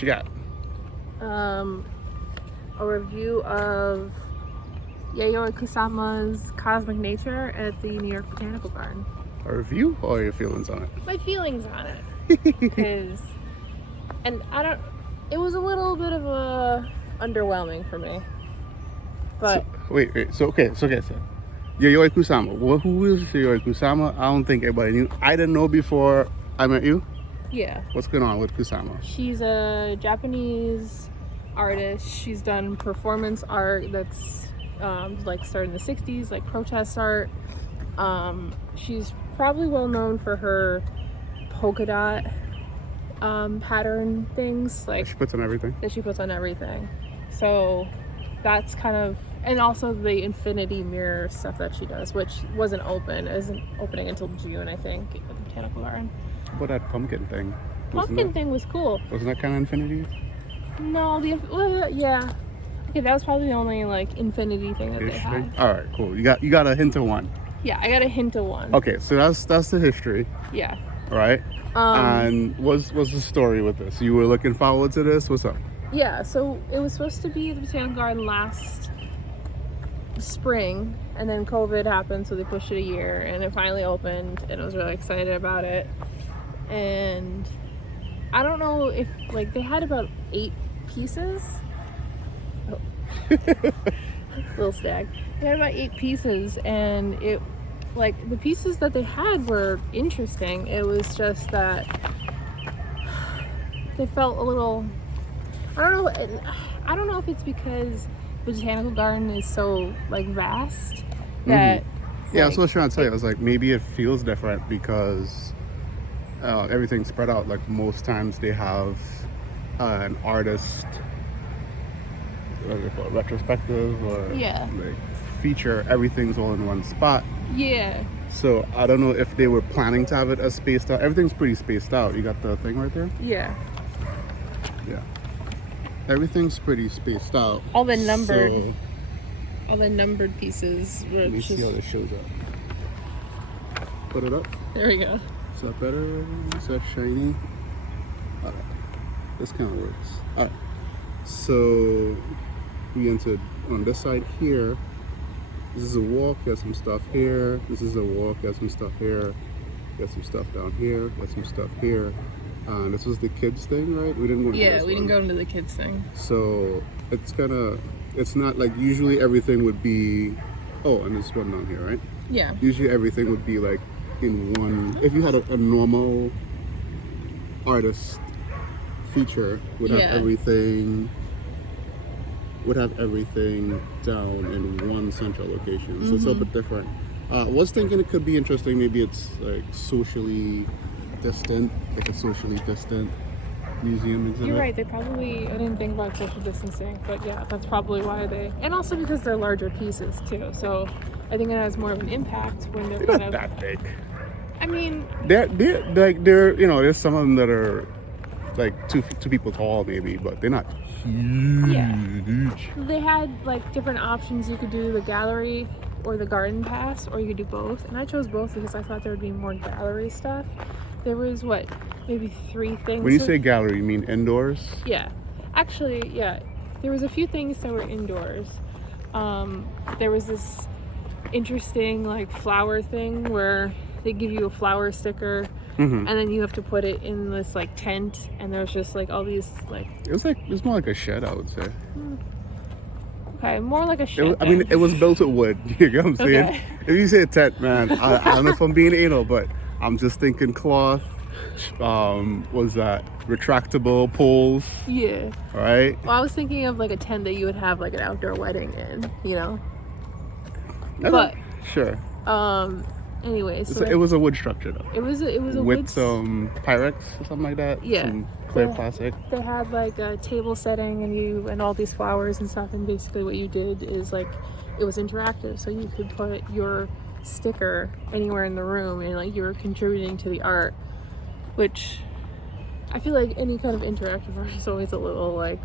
What you got? A review of Yayoi Kusama's Cosmic Nature at the New York Botanical Garden. A review or your feelings on it? My feelings on it. Because, it was a little bit of a underwhelming for me. But. So Yayoi Kusama. Who is Yayoi Kusama? I don't think anybody knew. I didn't know before I met you. Yeah. What's going on with Kusama? She's a Japanese artist. She's done performance art that's like started in the 60s, like protest art. She's probably well known for her polka dot pattern things like She puts on everything. that she puts on everything. So that's kind of, and also the infinity mirror stuff that she does, which wasn't open, isn't opening until June, I think, at the Botanical Garden. What about that pumpkin thing? Pumpkin thing was cool. Wasn't that kind of infinity? No, yeah. Okay, that was probably the only like infinity thing that they had. All right, cool. You got a hint of one. Yeah, I got a hint of one. Okay, so that's the history. Yeah. All right. And what's the story with this? You were looking forward to this? What's up? Yeah, so it was supposed to be at the Botanical Garden last spring, and then COVID happened, so they pushed it a year, and it finally opened, and I was really excited about it. And I don't know if, like, they had about 8 pieces. Oh. Little stag. They had about 8 pieces, and it, like, the pieces that they had were interesting. It was just that they felt a little, I don't know if it's because the Botanical Garden is so, like, vast that Yeah, that's what I was trying to tell you. I was like, maybe it feels different because everything's spread out. Like most times they have an artist, what do they call it, retrospective or like feature. Everything's all in one spot. Yeah. So I don't know if they were planning to have it as spaced out. Everything's pretty spaced out. You got the thing right there? Yeah. Yeah. Everything's pretty spaced out. All the numbered pieces were Let me see how this shows up. Put it up. There we go. Is that better? Is that shiny? Alright. This kind of works. Alright. So we entered on this side here. This is a walk, got some stuff here. This is a walk, got some stuff here. Got some stuff down here, got some stuff here. This was the kids thing, right? We didn't go into this we didn't one. go into the kids thing. So it's kind of, it's not like usually everything would be, oh, and this one down here, right? Yeah. Usually everything would be like in one, if you had a normal artist feature, would have everything down in one central location. So it's a bit different. I was thinking it could be interesting, maybe it's like socially distant, like a socially distant museum exhibit. You're right, I didn't think about social distancing, but yeah, that's probably why and also because they're larger pieces too, so I think it has more of an impact when they're kind of that big. I mean, they're you know, there's some of them that are like two people tall maybe, but they're not huge. Yeah. They had like different options. You could do the gallery or the garden pass, or you could do both, and I chose both because I thought there would be more gallery stuff. There was maybe 3 things. When you say gallery, you mean indoors? Yeah. Actually, yeah. There was a few things that were indoors. There was this interesting like flower thing where they give you a flower sticker and then you have to put it in this like tent, and there's just like all these like it's more like a shed, I would say. Okay, more like a shed. I mean, it was built with wood. You know what I'm saying? Okay. If you say a tent, man, I don't know if I'm being anal, but I'm just thinking cloth. Was that retractable poles? Yeah. Right. Well, I was thinking of like a tent that you would have like an outdoor wedding in, you know. Okay. But sure. Anyways, so it was a wood structure though. It was a with wood. some Pyrex or something like that. Yeah. Some clear plastic. They had like a table setting and all these flowers and stuff, and basically what you did is like it was interactive, so you could put your sticker anywhere in the room and like you were contributing to the art, which I feel like any kind of interactive art is always a little like,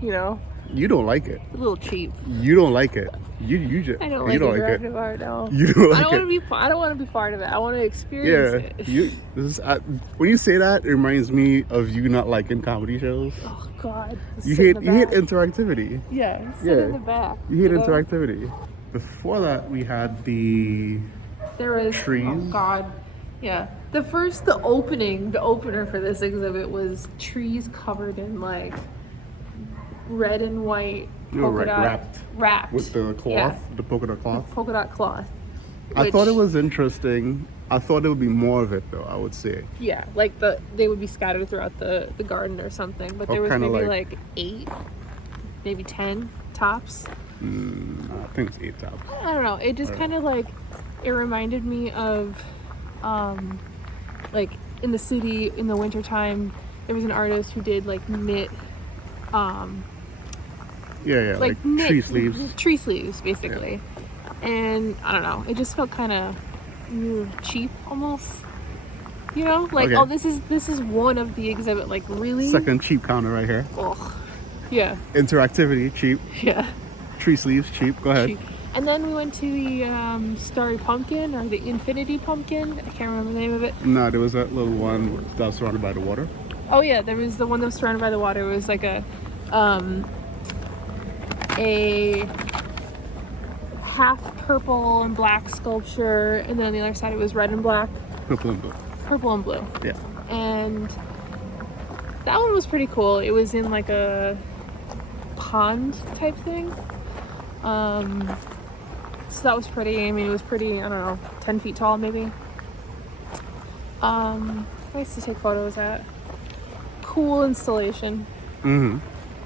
you know. You don't like it. A little cheap. You don't like it. You just I don't you like don't like interactive it. art. No. You don't like I don't want it. to be. I don't want to be part of it. I want to experience it. When you say that, it reminds me of you not liking comedy shows. Oh God. You Sit in hate the back. interactivity. Yeah. Sit in the back. You hate know? interactivity. Before that, we had the There was trees. Oh God. Yeah. The opener for this exhibit was trees covered in like red and white polka dot wrapped with the cloth, Yeah. the polka dot cloth. Polka dot cloth. I which- thought it was interesting. I thought there would be more of it though, I would say. Yeah, like they would be scattered throughout the garden or something, but there was kinda maybe like- like 8, maybe 10 tops. I think it's 8 tops. I don't know. It just kind of like it reminded me of like in the city in the wintertime, there was an artist who did like knit Yeah, like knit, tree sleeves. Tree sleeves basically. And I don't know, it just felt kind of cheap almost. You know, like Okay. oh this is one of the exhibit, like really? Second cheap counter right here. Ugh. Yeah. Interactivity, cheap. Yeah. Tree sleeves, cheap. Go ahead. Cheap. And then we went to the Starry Pumpkin or the Infinity Pumpkin. I can't remember the name of it. No, there was that little one that was surrounded by the water. Oh yeah, there was the one that was surrounded by the water. It was like a half purple and black sculpture, and then on the other side it was red and black. Purple and blue. Purple and blue. Yeah. And that one was pretty cool. It was in like a pond type thing. So that was pretty. I mean, it was pretty, I don't know, 10 feet tall maybe. Nice to take photos at. Cool installation. Mm-hmm.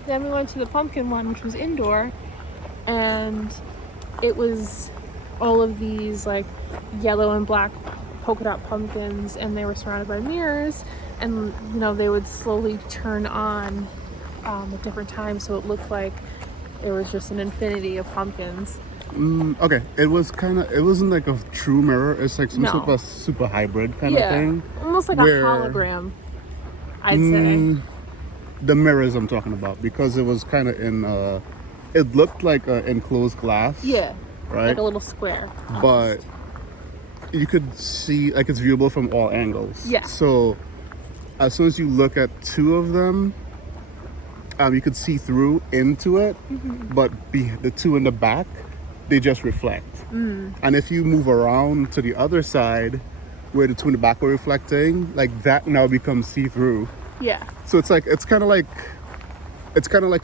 Then we went to the pumpkin one, which was indoor, and it was all of these like yellow and black polka dot pumpkins, and they were surrounded by mirrors, and you know they would slowly turn on at different times, so it looked like there was just an infinity of pumpkins. Okay, it wasn't like a true mirror. It's like some No. sort of a super hybrid kind of thing. Almost like where- a hologram, I'd say. The mirrors I'm talking about, because it was kind of in it looked like an enclosed glass. Yeah, Right. like a little square. But you could see, like, it's viewable from all angles. Yeah. So as soon as you look at 2 of them, you could see through into it, but the 2 in the back, they just reflect. And if you move around to the other side where the 2 in the back were reflecting, like that now becomes see-through. Yeah. So it's kind of like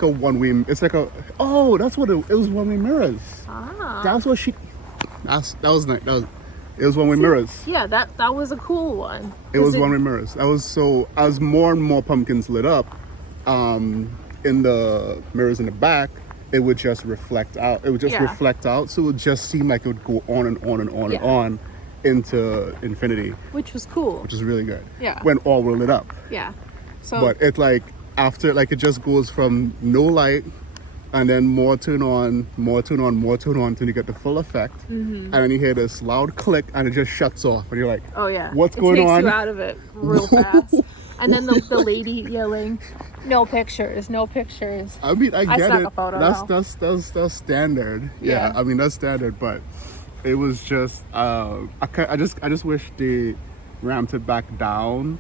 a one-way. It's like that's what it was, one-way mirrors. Ah. That's what that was nice. It was one-way mirrors. Yeah, that was a cool one. It was one-way mirrors. As more and more pumpkins lit up, in the mirrors in the back, it would just reflect out. It would just reflect out, so it would just seem like it would go on and on and on and on into infinity, which was cool. which is really good. Yeah. When all were lit up. Yeah. So But it like after, like, it just goes from no light and then more turn on until you get the full effect. And then you hear this loud click and it just shuts off and you're like, oh yeah, what's it going takes on? you out of it real fast. And then the lady yelling, "No pictures, no pictures." I mean, I get snuck it. a photo, That's standard. Yeah. I mean, that's standard, but it was just I just wish they ramped it back down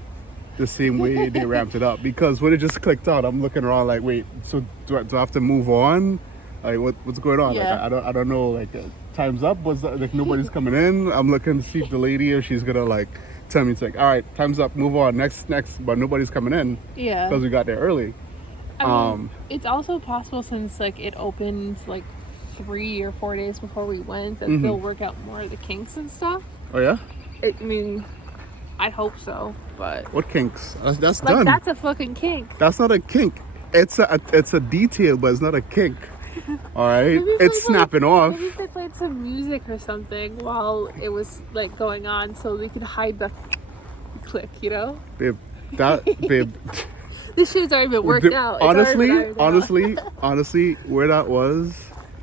the same way they ramped it up, because when it just clicked out, I'm looking around like, wait, so do I have to move on? Like, what's going on? Yeah. Like, I don't know. Like, time's up. Like, nobody's coming in. I'm looking to see if the lady, if she's gonna like tell me, it's like, all right, time's up, move on, next, but nobody's coming in Yeah. because we got there early. I mean, it's also possible, since like it opened like 3 or 4 days before we went, that they'll work out more of the kinks and stuff. Oh yeah. I mean, I'd hope so, but What kinks? That's like done. that's a fucking kink. That's not a kink. It's a detail, but it's not a kink. All right, Maybe if it's they snapping off. Maybe if they played some music or something while it was like going on, so we could hide the click, you know? Babe, This shit's already been worked out. It's already been ironed out. honestly, where that was,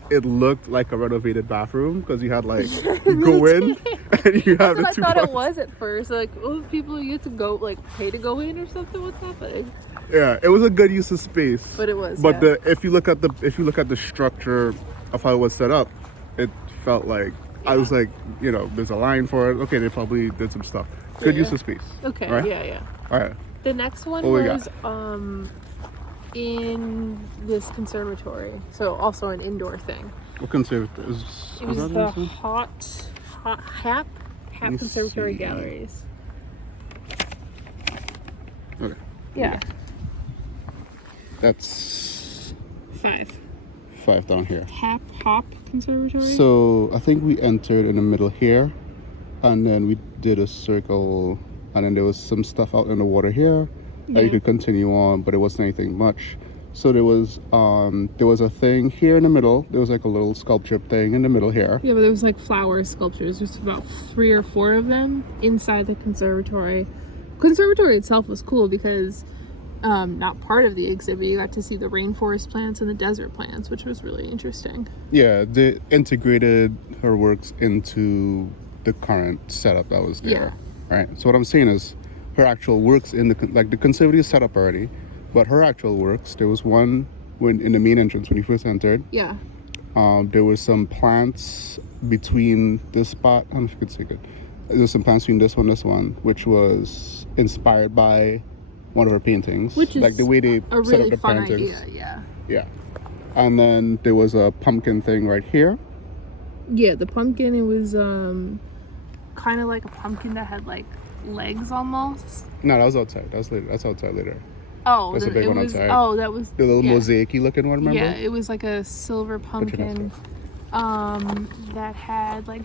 it looked like a renovated bathroom, because you had like you go in and you have That's the what I 2 thought it was at first. Like, oh, people, you have to go, like, pay to go in or something. What's happening? Yeah, it was a good use of space. But it was. But yeah. if you look at the structure of how it was set up, it felt like I was like, you know, there's a line for it. Okay, they probably did some stuff. Good use of space. Okay, right? yeah. All right. The next one What we was got? in this conservatory, so also an indoor thing. What conservatory? It was that the this one? Hap Let me Conservatory see. Galleries. Okay. Yeah. That's 5. 5 down here. Hop Conservatory. So I think we entered in the middle here, and then we did a circle, and then there was some stuff out in the water here that you could continue on, but it wasn't anything much. So there was a thing here in the middle. There was like a little sculpture thing in the middle here. Yeah, but there was like flower sculptures. There's about 3 or 4 of them inside the conservatory. Conservatory itself was cool because not part of the exhibit, you got to see the rainforest plants and the desert plants, which was really interesting. Yeah, they integrated her works into the current setup that was there. Yeah. Right. So what I'm saying is, her actual works in the conservatory is set up already, but her actual works. There was one in the main entrance when you first entered. Yeah. There was some plants between this spot. I don't know if you could see it. There's some plants between this one, which was inspired by one of her paintings. Which is like the way they a set really up the fun plantings. idea, Yeah. And then there was a pumpkin thing right here. Yeah, the pumpkin, it was kind of like a pumpkin that had like legs almost. No, that was outside. That's outside later. Oh, That's a big it one was. outside. Oh, that was The little mosaic-y looking one, remember? Yeah, it was like a silver pumpkin, that had like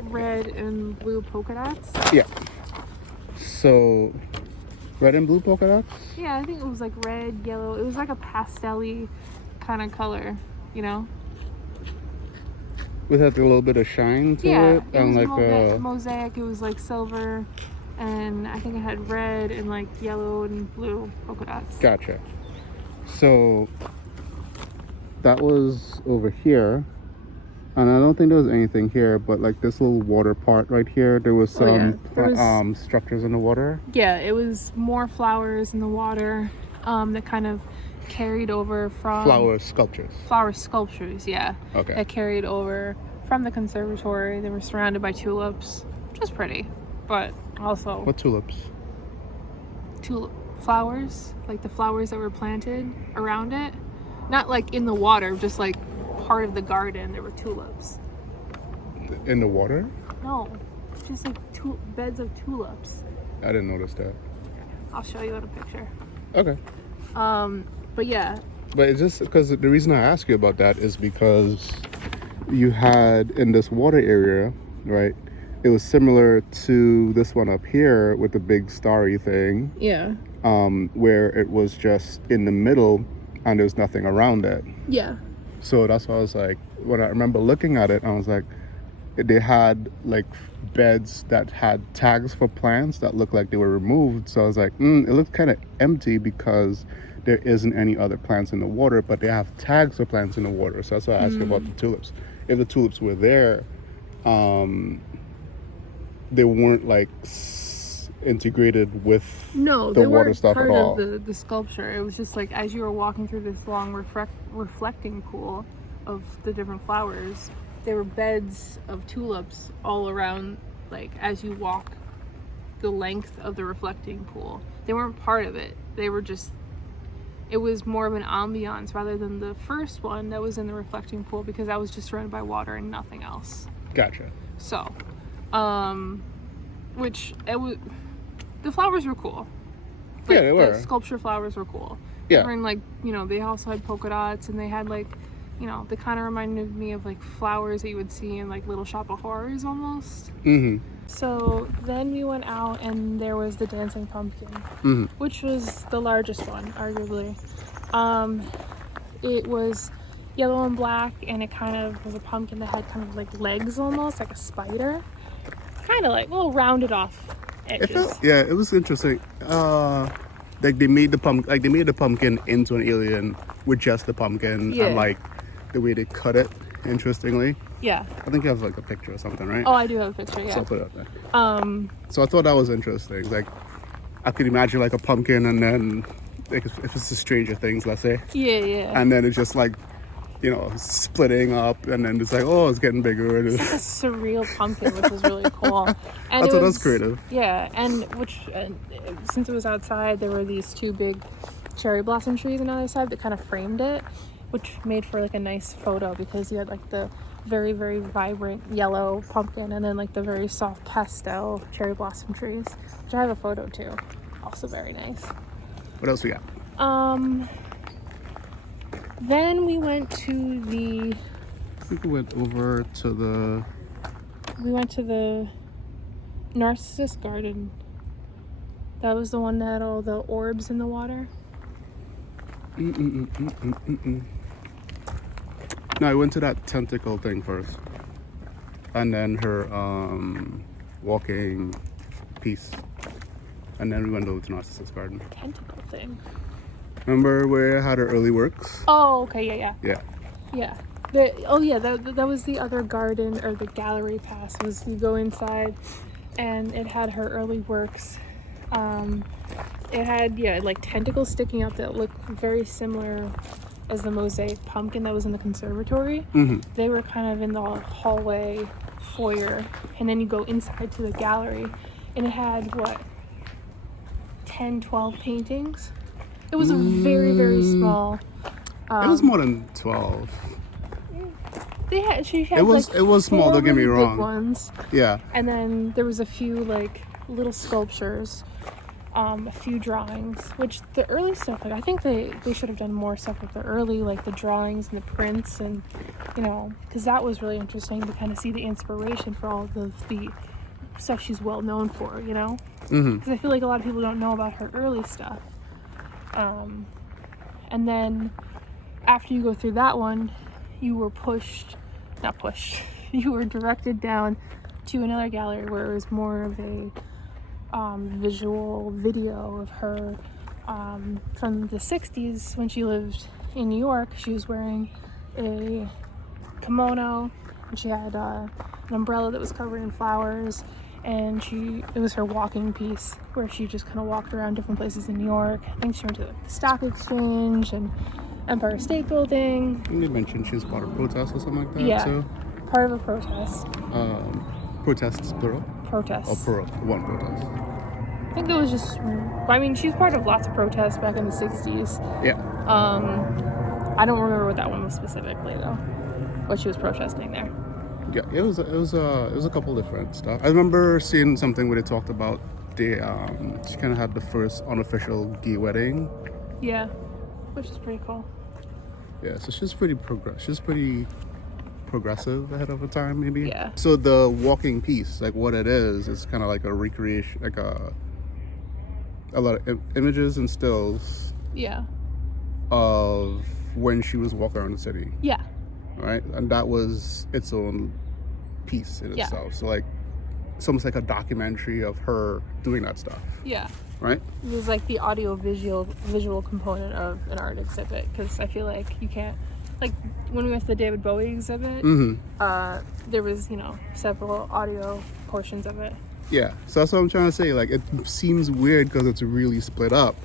red and blue polka dots. Yeah. So, red and blue polka dots? Yeah, I think it was like red, yellow. It was like a pastel-y kind of color, you know? With like a little bit of shine to Yeah, it. it And was like mosaic. It was like silver, and I think it had red and like yellow and blue polka dots. Gotcha. So, that was over here. And I don't think there was anything here, but like this little water part right here, there was some structures in the water. Yeah, it was more flowers in the water that kind of carried over from... Flower sculptures. Flower sculptures, yeah. Okay. That carried over from the conservatory. They were surrounded by tulips, which was pretty, but also... What tulips? Tulip flowers, like the flowers that were planted around it. Not like in the water, just like part of the garden, there were tulips. In the water? No, just like beds of tulips. I didn't notice that. I'll show you in a picture. Okay. But yeah. But it's just because the reason I ask you about that is because you had in this water area, right? It was similar to this one up here with the big starry thing. Yeah. Where it was just in the middle and there was nothing around it. Yeah. So that's why I was like, when I remember looking at it, I was like, they had like beds that had tags for plants that looked like they were removed. So I was like, it looks kind of empty because there isn't any other plants in the water, but they have tags for plants in the water. So that's why I asked you about the tulips. If the tulips were there, they weren't like integrated with the water stuff at all. Part of the sculpture. It was just like as you were walking through this long reflecting pool of the different flowers, there were beds of tulips all around, like as you walk the length of the reflecting pool. They weren't part of it. They were just, it was more of an ambiance rather than the first one that was in the reflecting pool, because that was just surrounded by water and nothing else. Gotcha. So, which it was, the flowers were cool. Like, yeah, they were. The sculpture flowers were cool. Yeah. They were in like, you know, they also had polka dots, and they had like, you know, they kind of reminded me of like flowers that you would see in like Little Shop of Horrors almost. Mm-hmm. So then we went out and there was the dancing pumpkin, which was the largest one, arguably. It was yellow and black, and it kind of was a pumpkin that had kind of like legs almost, like a spider. Kind of like little rounded off edges. It was interesting. Like they made the pumpkin into an alien with just the pumpkin, and like the way they cut it, interestingly. Yeah. I think you have like a picture or something, right? Oh, I do have a picture, yeah. So I'll put it up there. So I thought that was interesting. Like, I could imagine like a pumpkin, and then like if it's the Stranger Things, let's say. Yeah. And then it's just like splitting up, and then it's like, oh, it's getting bigger. It's like a surreal pumpkin, which was really cool. And I thought that was creative. Yeah, and since it was outside, there were these two big cherry blossom trees on the other side that kind of framed it, which made for like a nice photo because you had like the very, very vibrant yellow pumpkin and then like the very soft pastel cherry blossom trees, which I have a photo too. Also very nice. What else we got? Then we went to the... I think we went over to the... We went to the Narcissist Garden. That was the one that had all the orbs in the water. No, I went to that tentacle thing first. And then her walking piece. And then we went over to Narcissist Garden. Tentacle thing. Remember where I had her early works? Oh, okay, yeah. Yeah. That was the other garden, or the gallery pass, was you go inside and it had her early works. It had, like tentacles sticking out that looked very similar as the mosaic pumpkin that was in the conservatory. Mm-hmm. They were kind of in the hallway foyer, and then you go inside to the gallery, and it had, 10, 12 paintings? It was a very, very small... it was more than 12. She had it was small, don't get me really big wrong. Ones. Yeah. And then there was a few little sculptures, a few drawings, which the early stuff, I think they should have done more stuff with the early, the drawings and the prints, and because that was really interesting to kind of see the inspiration for all the stuff she's well known for, because I feel like a lot of people don't know about her early stuff. And then after you go through that one, you were you were directed down to another gallery where it was more of a visual video of her from the 60s when she lived in New York. She was wearing a kimono, and she had an umbrella that was covered in flowers, and it was her walking piece where she just kind of walked around different places in New York. I think she went to the Stock Exchange and Empire State Building. You mentioned she was part of protests or something like that, yeah, too? Part of a protest. Protests, plural? Protests. Oh, plural. One protest. I think it was just... she was part of lots of protests back in the 60s. Yeah. I don't remember what that one was specifically, though. What she was protesting there. Yeah, it was a couple different stuff. I remember seeing something where they talked about she kind of had the first unofficial gay wedding. Yeah, which is pretty cool. Yeah, so she's pretty progressive ahead of her time, maybe. Yeah. So the walking piece, what it is kind of like a recreation, a lot of images and stills. Yeah. Of when she was walking around the city. Yeah. Right, and that was its own piece in itself. So it's almost like a documentary of her doing that stuff. Yeah. Right. It was like the audio visual component of an art exhibit, because I feel like you can't, when we went to the David Bowie exhibit, there was several audio portions of it. Yeah, so that's what I'm trying to say. It seems weird because it's really split up,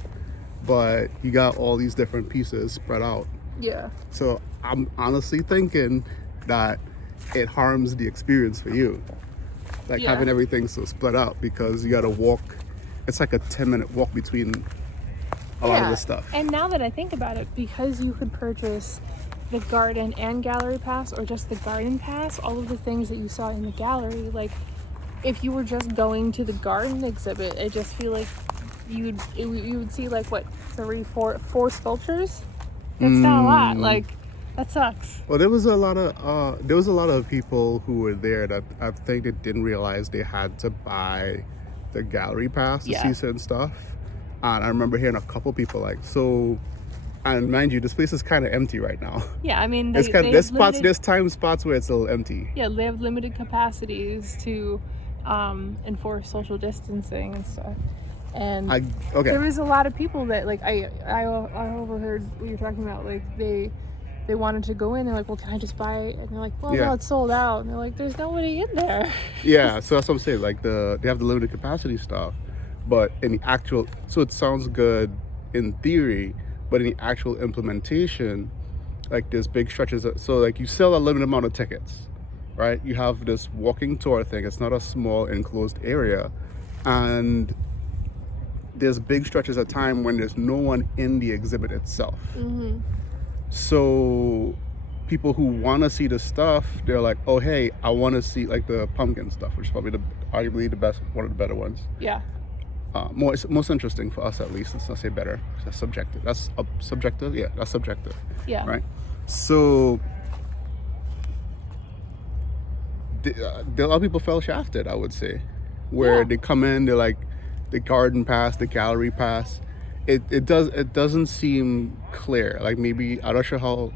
but you got all these different pieces spread out. Yeah. So I'm honestly thinking that it harms the experience for you, having everything so split out, because you got to walk. It's like a 10-minute walk between a lot of this stuff. And now that I think about it, because you could purchase the garden and gallery pass, or just the garden pass, all of the things that you saw in the gallery, if you were just going to the garden exhibit, I just feel like you would see four sculptures. That's not a lot. That sucks. Well, there was a lot of people who were there that I think they didn't realize they had to buy the gallery pass to see certain stuff. And I remember hearing a couple people and mind you, this place is kind of empty right now. Yeah, I mean, there's spots where it's a little empty. Yeah, they have limited capacities to enforce social distancing and stuff. And there was a lot of people that I overheard what you're talking about. They wanted to go in. They're like, well, can I just buy it? And they're like, well, no, it's sold out. And they're like, there's nobody in there. Yeah, so that's what I'm saying. They have the limited capacity stuff, but in the actual, so it sounds good in theory, but in the actual implementation, like there's big stretches so like you sell a limited amount of tickets, right? You have this walking tour thing. It's not a small enclosed area, and there's big stretches of time when there's no one in the exhibit itself. So people who want to see the stuff, they're like, oh hey, I want to see like the pumpkin stuff, which is probably arguably the best, one of the better ones. Yeah. Most interesting for us, at least. Let's not say better. That's subjective. That's subjective. Yeah, that's subjective. Yeah. Right. So a lot of people felt shafted, I would say, where they come in, they're like, the garden pass, the gallery pass. It doesn't seem clear. Like maybe I'm not sure how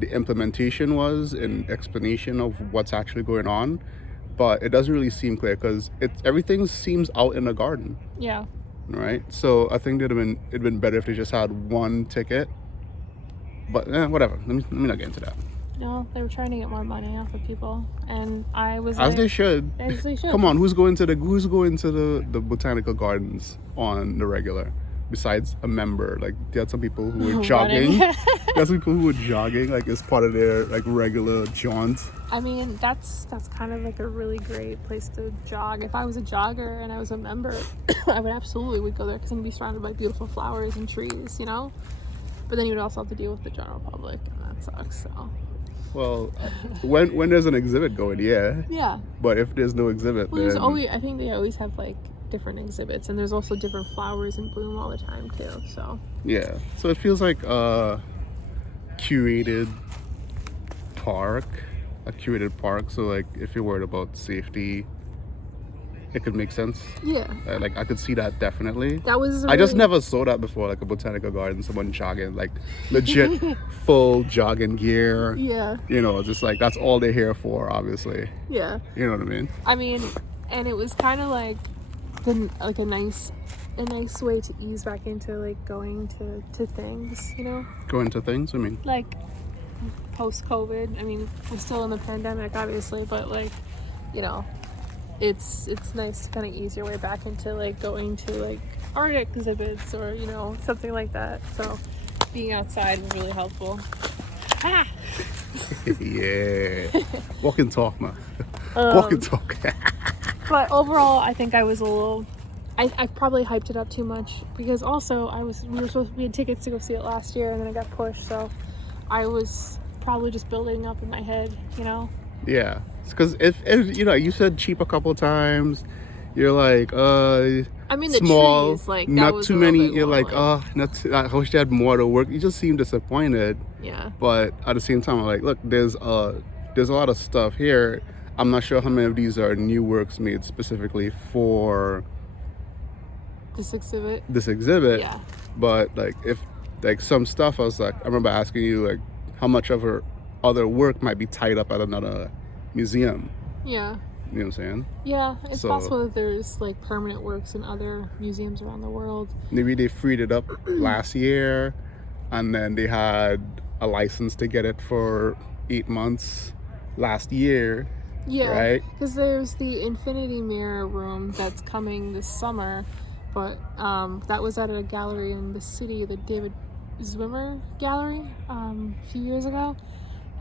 the implementation was and explanation of what's actually going on, but it doesn't really seem clear because everything seems out in the garden. Yeah. Right. So I think it'd been better if they just had one ticket. But whatever. Let me not get into that. No, they were trying to get more money off of people, and I was as they should. As they should. Come on, who's going to the Botanical Gardens on the regular? Besides a member, like they had some people who were jogging. There's some people who were jogging, like as part of their like regular jaunt. I mean, that's kind of like a really great place to jog. If I was a jogger and I was a member, I would absolutely go there because I'm gonna be surrounded by beautiful flowers and trees, you know. But then you would also have to deal with the general public, and that sucks. So. Well, when there's an exhibit going, yeah. Yeah. But if there's no exhibit, well, then I think they always have like different exhibits, and there's also different flowers in bloom all the time too. So. Yeah. So it feels like a curated park. So like, if you're worried about safety, it could make sense. Yeah. Like I could see that definitely. That was. I just never saw that before, like a botanical garden, someone jogging, like legit full jogging gear. Yeah. You know, just like that's all they're here for, obviously. Yeah. You know what I mean? I mean, and it was kind of like a nice way to ease back into like going to things, you know. Going to things. I mean. Like post-COVID. I mean, we're still in the pandemic, obviously, but like, you know. It's nice to kind of ease your way back into like going to like art exhibits or, you know, something like that. So being outside was really helpful. Yeah. Walk and talk, man. Walk and talk. But overall, I think I was a little. I probably hyped it up too much because also we had tickets to go see it last year and then it got pushed. So I was probably just building up in my head, you know. Yeah. Because if you know, you said cheap a couple times, you're like, I mean, the small, trees, like that not was too a little many. bit You're more, like, I wish they had more to work. You just seem disappointed. Yeah. But at the same time, I'm like, look, there's a lot of stuff here. I'm not sure how many of these are new works made specifically for this exhibit. Yeah. But like, if like some stuff, I was like, I remember asking you like, how much of her other work might be tied up at another museum. Yeah. You know what I'm saying? Yeah, it's possible that there's like permanent works in other museums around the world. Maybe they freed it up last year and then they had a license to get it for 8 months last year. Yeah. Right? Because there's the Infinity Mirror room that's coming this summer, but that was at a gallery in the city, the David Zwimmer Gallery, a few years ago.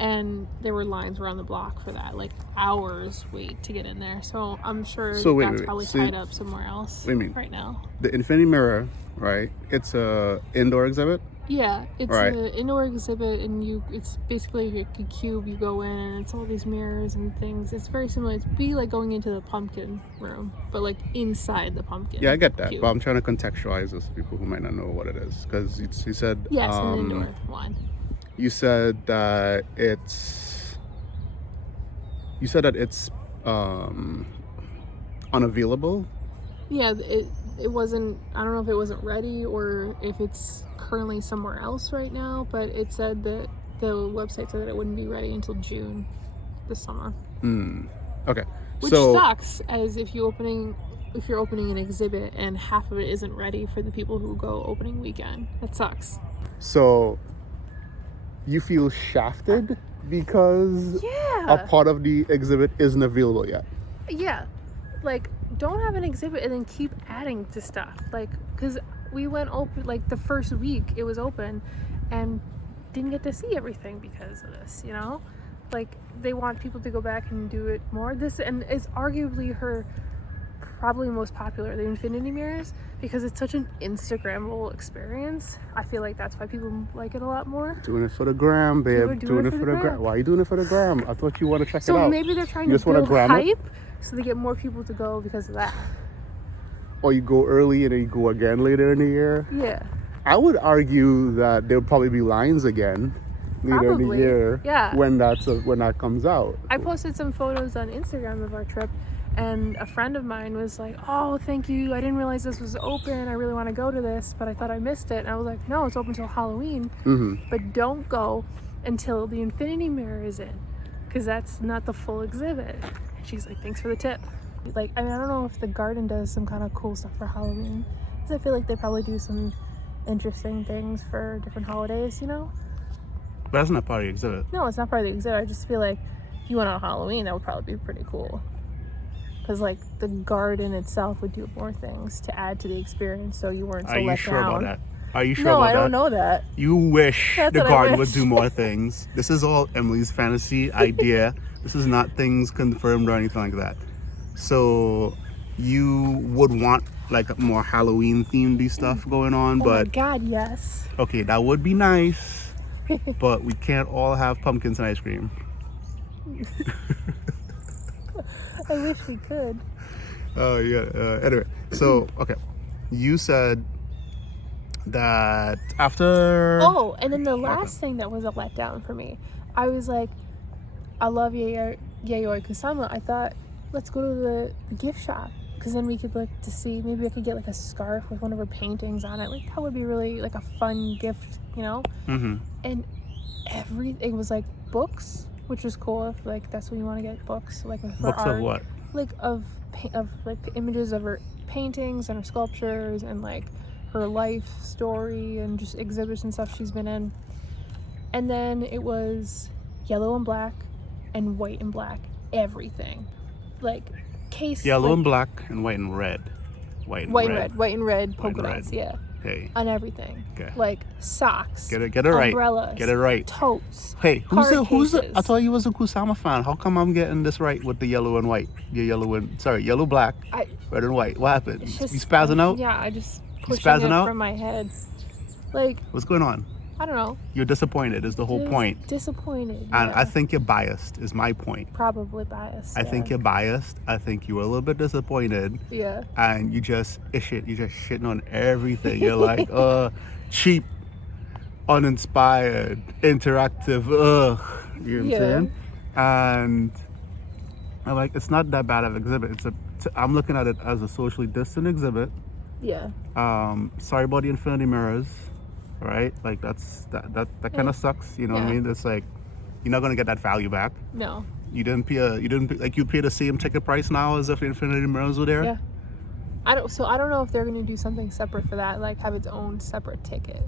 And there were lines around the block for that, like hours wait to get in there. So I'm sure that's probably tied up somewhere else right now. The Infinity Mirror, right? It's a indoor exhibit? Yeah, it's an indoor exhibit, and it's basically like a cube. You go in, and it's all these mirrors and things. It's very similar. It's like going into the pumpkin room, but like inside the pumpkin. Yeah, I get that, cube. but I'm trying to contextualize this for people who might not know what it is, because you said it's an indoor one. You said that it's unavailable. Yeah, it wasn't. I don't know if it wasn't ready or if it's currently somewhere else right now. But it said that the website said that it wouldn't be ready until June this summer. Okay. Which sucks, as if you're opening an exhibit and half of it isn't ready for the people who go opening weekend. That sucks. So you feel shafted because a part of the exhibit isn't available yet. Yeah. Like, don't have an exhibit and then keep adding to stuff. Like, because we went open, like, the first week it was open, and didn't get to see everything because of this, you know? Like, they want people to go back and do it more. This, and is arguably her probably most popular, the infinity mirrors, because it's such an Instagrammable experience. I feel like that's why people like it a lot more. Doing it for the gram, babe. Doing it for the gram. Why are you doing it for the gram? I thought you want to check it out. So maybe they're trying to build hype so they get more people to go because of that. Or you go early and then you go again later in the year. Yeah. I would argue that there'll probably be lines again later in the year. Yeah. When that comes out. I posted some photos on Instagram of our trip, and a friend of mine was like, "Oh, thank you. I didn't realize this was open. I really want to go to this, but I thought I missed it." And I was like, "No, it's open till Halloween. But don't go until the infinity mirror is in, because that's not the full exhibit." And she's like, "Thanks for the tip." Like, I mean, I don't know if the garden does some kind of cool stuff for Halloween, because I feel like they probably do some interesting things for different holidays, you know? But that's not part of the exhibit. No, it's not part of the exhibit. I just feel like if you went on Halloween, that would probably be pretty cool. Because, like, the garden itself would do more things to add to the experience, so you weren't so let down. Are you sure about that? Are you sure about that? No, I don't know that. You wish the garden would do more things. This is all Emily's fantasy idea. This is not things confirmed or anything like that. So you would want like more Halloween themed stuff going on, but oh my god, yes. Okay, that would be nice, but we can't all have pumpkins and ice cream. I wish we could. Oh yeah. Anyway, so okay, you said that after. Oh, and then the last thing that was a letdown for me, I was like, I love Yayoi Kusama. I thought, let's go to the gift shop, because then we could look to see, maybe I could get like a scarf with one of her paintings on it. Like, that would be really like a fun gift, you know? And it was like books, which was cool if like that's what you want to get, books like for books art. Of what? Like of like images of her paintings and her sculptures and like her life story and just exhibits and stuff she's been in. And then it was yellow and black and white and black, everything. Like case yellow like, and black and white and red. White and red polka dots, yeah. Okay. On everything. Okay. Like socks. Get it right. Umbrellas. Get it right. Totes. Hey, who's the I thought you was a Kusama fan. How come I'm getting this right with the yellow and white? Yellow, black, red and white. What happened? You spazzing out? Yeah, I just pushing it from my head. Like, what's going on? I don't know. You're disappointed is the whole point. Disappointed. And yeah. I think you're biased is my point. Probably biased. I think you're biased. I think you were a little bit disappointed. Yeah. And you just shitting on everything. You're like, cheap, uninspired, interactive, you know what I'm saying? And I'm like, it's not that bad of an exhibit. I'm looking at it as a socially distant exhibit. Yeah. Sorry about the infinity mirrors. Right, like that kind of sucks, you know what I mean? It's like you're not gonna get that value back. No. You didn't pay the same ticket price now as if the infinity mirrors were there. Yeah. I don't know if they're gonna do something separate for that, like have its own separate ticket.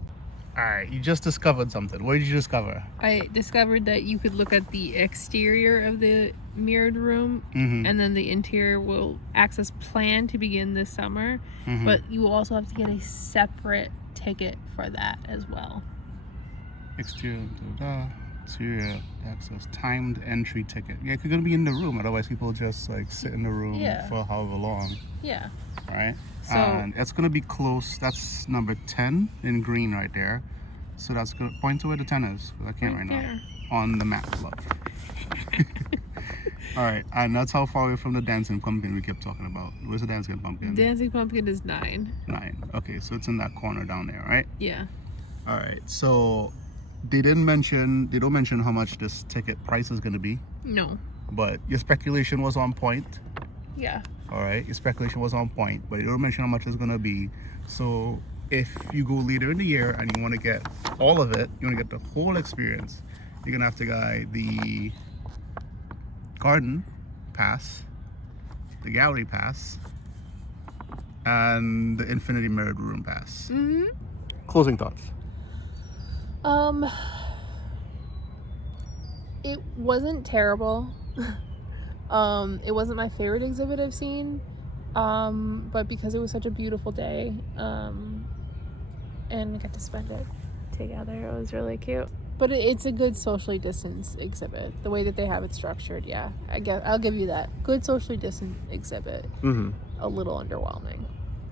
All right, you just discovered something. What did you discover? I discovered that you could look at the exterior of the mirrored room, and then the interior will access plan to begin this summer, but you will also have to get a separate ticket for that as well. Exterior access timed entry ticket. Yeah, if you're gonna be in the room, otherwise people just like sit in the room for however long. Yeah. Right. So and it's gonna be close. That's number 10 in green right there. So that's gonna point to where the 10 is. I can't right now on the map. Look. All right, and that's how far away from the dancing pumpkin we kept talking about. Where's the dancing pumpkin? Dancing pumpkin is 9. 9. Okay, so it's in that corner down there, right? Yeah. All right. So they don't mention how much this ticket price is going to be. No. But your speculation was on point. Yeah. All right, your speculation was on point, but they don't mention how much it's going to be. So if you go later in the year and you want to get all of it, you want to get the whole experience, you're gonna have to buy the garden pass, the gallery pass, and the infinity mirrored room pass. Closing thoughts. It wasn't terrible. It wasn't my favorite exhibit I've seen, but because it was such a beautiful day, and we got to spend it together, it was really cute. But it's a good socially distanced exhibit. The way that they have it structured, yeah. I'll give you that. Good socially distanced exhibit. A little underwhelming.